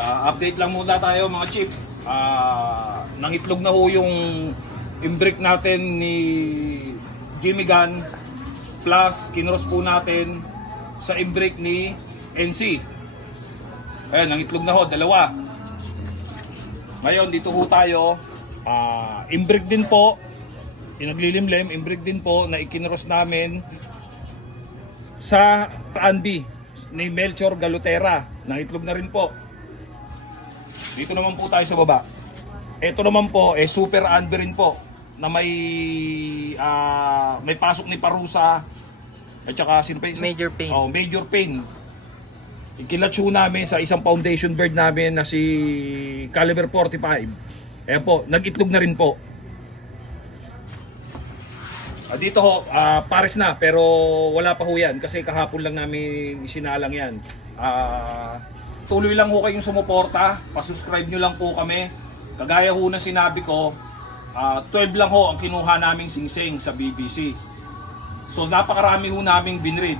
Update lang muna tayo mga chip. Nangitlog na ho yung imbrick natin ni Jimmy Gunn plus kinross po natin sa imbrick ni NC. Ayan, nangitlog na ho, dalawa. Ngayon dito ho tayo, imbrick din po, pinaglilimlim, imbrick din po na ikinross namin sa Andy ni Melchor Galutera. Nangitlog na rin po. Dito naman po tayo sa baba. Ito naman po super Andy rin po na may pasok ni Parusa at saka sino pa yung Major Pain. Oh, Major Pain. Ikilatsu namin sa isang foundation bird namin na si Caliber 45. Ayan po, nag-itlog na rin po. Dito ho, pares na pero wala pa ho yan kasi kahapon lang namin isinalang yan. Tuloy lang ho kayong sumuporta, pasubscribe nyo lang po kami. Kagaya ho na sinabi ko, 12 lang ho ang kinuha naming singsing sa BBC. So napakarami ho naming binread.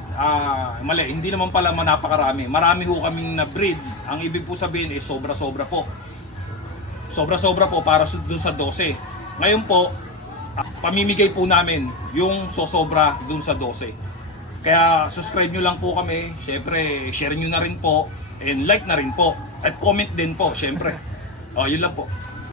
Mali, hindi naman pala napakarami. Marami ho kaming na-breed. Ang ibig po sabihin is sobra-sobra po. Sobra-sobra po para dun sa 12. Ngayon po, pamimigay po namin yung sosobra dun sa 12. Kaya subscribe nyo lang po kami. Syempre, share nyo na rin po. And like na rin po. At comment din po, syempre. Yun lang po.